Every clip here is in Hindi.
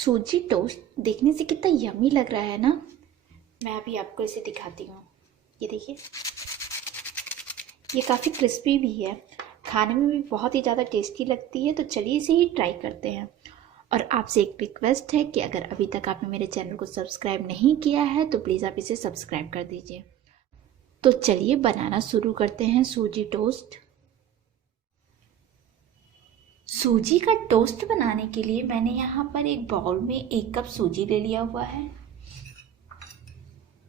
सूजी टोस्ट देखने से कितना यम्मी लग रहा है ना। मैं अभी आपको इसे दिखाती हूँ। ये देखिए, ये काफ़ी क्रिस्पी भी है, खाने में भी बहुत ही ज़्यादा टेस्टी लगती है। तो चलिए इसे ही ट्राई करते हैं। और आपसे एक रिक्वेस्ट है कि अगर अभी तक आपने मेरे चैनल को सब्सक्राइब नहीं किया है तो प्लीज़ आप इसे सब्सक्राइब कर दीजिए। तो चलिए बनाना शुरू करते हैं सूजी टोस्ट। सूजी का टोस्ट बनाने के लिए मैंने यहाँ पर एक बाउल में 1 कप सूजी ले लिया हुआ है।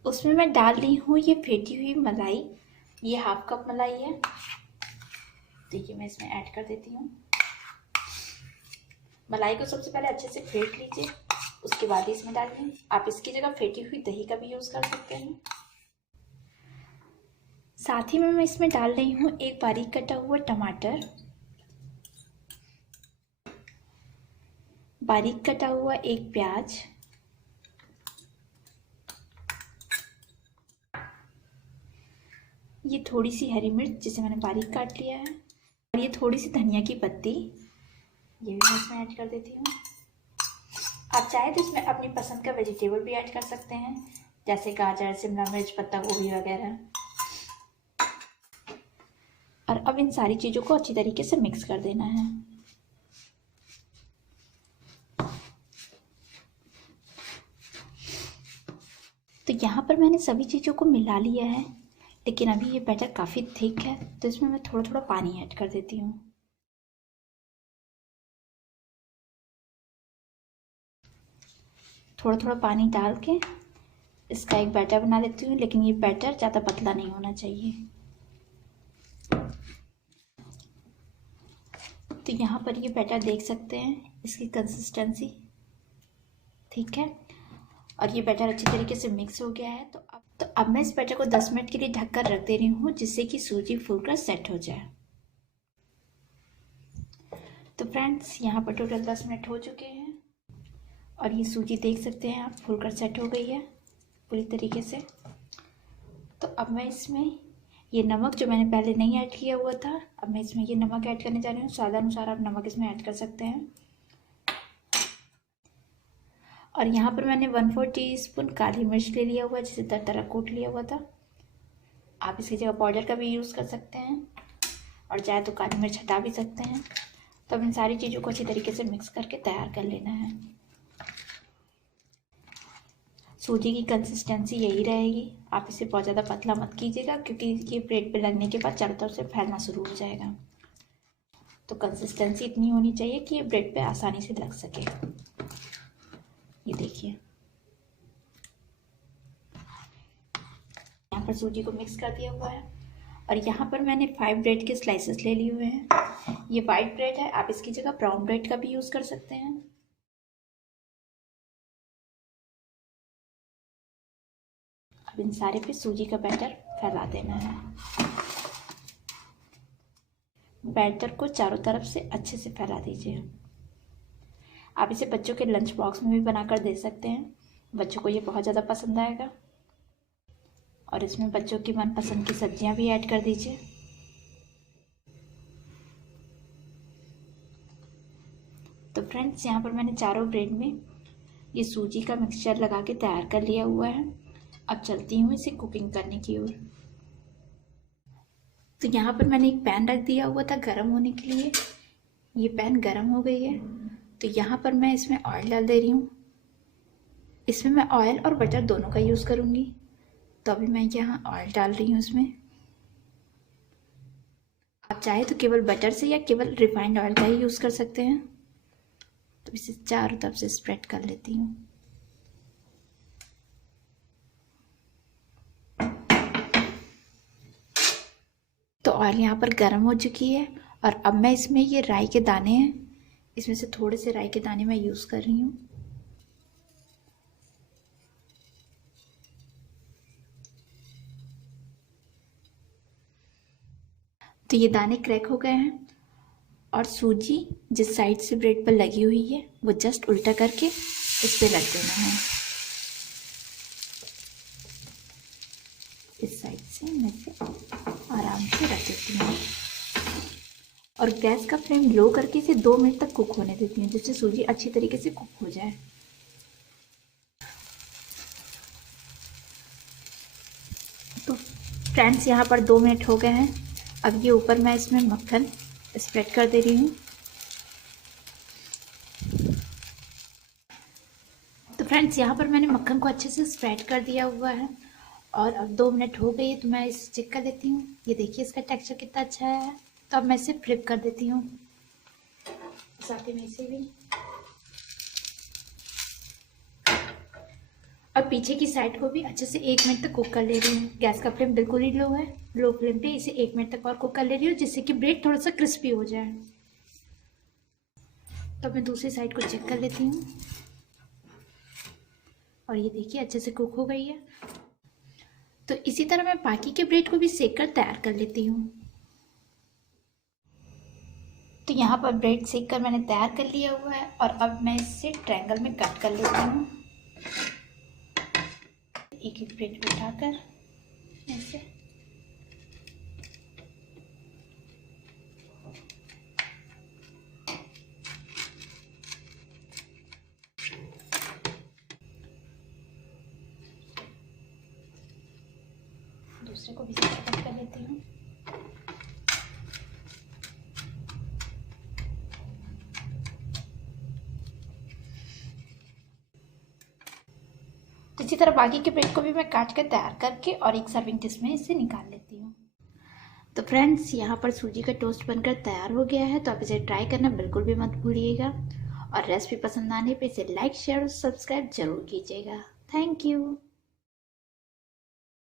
उसमें मैं डाल रही हूँ ये फेंटी हुई मलाई। ये 1/2 कप मलाई है, तो ये मैं इसमें ऐड कर देती हूँ। मलाई को सबसे पहले अच्छे से फेंट लीजिए, उसके बाद ही इसमें डालिए। आप इसकी जगह फेंटी हुई दही का भी यूज़ कर सकते हैं। साथ ही में मैं इसमें डाल रही हूँ एक बारीक कटा हुआ टमाटर, बारीक कटा हुआ एक प्याज, ये थोड़ी सी हरी मिर्च जिसे मैंने बारीक काट लिया है, और ये थोड़ी सी धनिया की पत्ती, ये भी मैं इसमें ऐड कर देती हूँ। आप चाहे तो इसमें अपनी पसंद का वेजिटेबल भी ऐड कर सकते हैं, जैसे गाजर, शिमला मिर्च, पत्ता गोभी वगैरह। और अब इन सारी चीज़ों को अच्छी तरीके से मिक्स कर देना है। तो यहाँ पर मैंने सभी चीज़ों को मिला लिया है, लेकिन अभी ये बैटर काफ़ी थिक है, तो इसमें मैं थोड़ा थोड़ा पानी ऐड कर देती हूँ। थोड़ा थोड़ा पानी डाल के इसका एक बैटर बना लेती हूँ, लेकिन ये बैटर ज़्यादा पतला नहीं होना चाहिए। तो यहाँ पर ये बैटर देख सकते हैं, इसकी कंसिस्टेंसी ठीक है, और ये बैटर अच्छी तरीके से मिक्स हो गया है। तो अब मैं इस बैटर को 10 मिनट के लिए ढक कर रख दे रही हूँ, जिससे कि सूजी फूलकर सेट हो जाए। तो फ्रेंड्स, यहाँ पर टोटल 10 मिनट हो चुके हैं, और ये सूजी देख सकते हैं आप फूलकर सेट हो गई है पूरी तरीके से। तो अब मैं इसमें ये नमक जो मैंने पहले नहीं ऐड किया हुआ था, अब मैं इसमें ये नमक ऐड करने जा रही हूँ। स्वाद अनुसार आप नमक इसमें ऐड कर सकते हैं। और यहाँ पर मैंने 1/4 टीस्पून काली मिर्च ले लिया हुआ है, जिसे दरदरा कूट लिया हुआ था। आप इसकी जगह पाउडर का भी यूज़ कर सकते हैं, और चाहे तो काली मिर्च हटा भी सकते हैं। तो अब इन सारी चीज़ों को अच्छी तरीके से मिक्स करके तैयार कर लेना है। सूजी की कंसिस्टेंसी यही रहेगी। आप इसे बहुत ज़्यादा पतला मत कीजिएगा, क्योंकि ये ब्रेड पे लगने के बाद चारों तरफ से फैलना शुरू हो जाएगा। तो कंसिस्टेंसी इतनी होनी चाहिए कि ये ब्रेड पे आसानी से लग सके। ये देखिए, यहाँ पर सूजी को मिक्स कर दिया हुआ है, और यहाँ पर मैंने 5 ब्रेड के स्लाइसेस ले लिए हुए हैं। ये वाइट ब्रेड है, आप इसकी जगह ब्राउन ब्रेड का भी यूज़ कर सकते हैं। अब इन सारे पे सूजी का बैटर फैला देना है। बैटर को चारों तरफ से अच्छे से फैला दीजिए। आप इसे बच्चों के लंच बॉक्स में भी बनाकर दे सकते हैं, बच्चों को ये बहुत ज़्यादा पसंद आएगा। और इसमें बच्चों की मनपसंद की सब्जियां भी ऐड कर दीजिए। तो फ्रेंड्स, यहाँ पर मैंने चारों ब्रेड में ये सूजी का मिक्सचर लगा के तैयार कर लिया हुआ है। अब चलती हूँ इसे कुकिंग करने की ओर। तो यहाँ पर मैंने एक पैन रख दिया हुआ था गर्म होने के लिए। ये पैन गर्म हो गई है, तो यहाँ पर मैं इसमें ऑयल डाल दे रही हूँ। इसमें मैं ऑयल और बटर दोनों का यूज़ करूँगी। तो अभी मैं यहाँ ऑयल डाल रही हूँ इसमें। आप चाहे तो केवल बटर से या केवल रिफाइंड ऑयल का ही यूज़ कर सकते हैं। तो इसे चारों तरफ से स्प्रेड कर लेती हूँ। तो ऑयल यहाँ पर गर्म हो चुकी है, और अब मैं इसमें ये राई के दाने हैं, इसमें से थोड़े से राई के दाने मैं यूज़ कर रही हूँ। तो ये दाने क्रैक हो गए हैं, और सूजी जिस साइड से ब्रेड पर लगी हुई है वो जस्ट उल्टा करके इस पे रख देना है। इस साइड से मैं इसे आराम से रख देती हूँ, और गैस का फ्लेम लो करके इसे 2 मिनट तक कुक होने देती हूँ, जिससे सूजी अच्छी तरीके से कुक हो जाए। फ्रेंड्स यहाँ पर 2 मिनट हो गए हैं। अब ये ऊपर मैं इसमें मक्खन स्प्रेड कर दे रही हूँ। तो फ्रेंड्स यहाँ पर मैंने मक्खन को अच्छे से स्प्रेड कर दिया हुआ है और अब 2 मिनट हो गई है, तो मैं इसे चेक कर देती हूँ। ये देखिए इसका टेक्सचर कितना अच्छा है। तो अब मैं इसे फ्लिप कर देती हूँ, साथ में इसे भी। और पीछे की साइड को भी अच्छे से 1 मिनट तक कुक कर ले रही हूँ। गैस का फ्लेम बिल्कुल ही लो है। लो फ्लेम पे इसे 1 मिनट तक और कुक कर ले रही हूँ, जिससे कि ब्रेड थोड़ा सा क्रिस्पी हो जाए। तो मैं दूसरी साइड को चेक कर लेती हूँ और ये देखिए अच्छे से कुक हो गई है। तो इसी तरह मैं बाकी के ब्रेड को भी सेक कर तैयार कर लेती हूँ। तो यहाँ पर ब्रेड सेक कर मैंने तैयार कर लिया हुआ है और अब मैं इसे ट्रायंगल में कट कर लेती हूँ। एक एक ब्रेड उठाकर ऐसे। दूसरे को भी कट कर लेती हूँ। तो इसी तरह बाकी के ब्रेड को भी मैं काट कर तैयार करके और एक सर्विंग डिश में इसे निकाल लेती हूँ। तो फ्रेंड्स यहाँ पर सूजी का टोस्ट बनकर तैयार हो गया है। तो आप इसे ट्राई करना बिल्कुल भी मत भूलिएगा और रेसिपी पसंद आने पे इसे लाइक शेयर और सब्सक्राइब जरूर कीजिएगा। Thank you.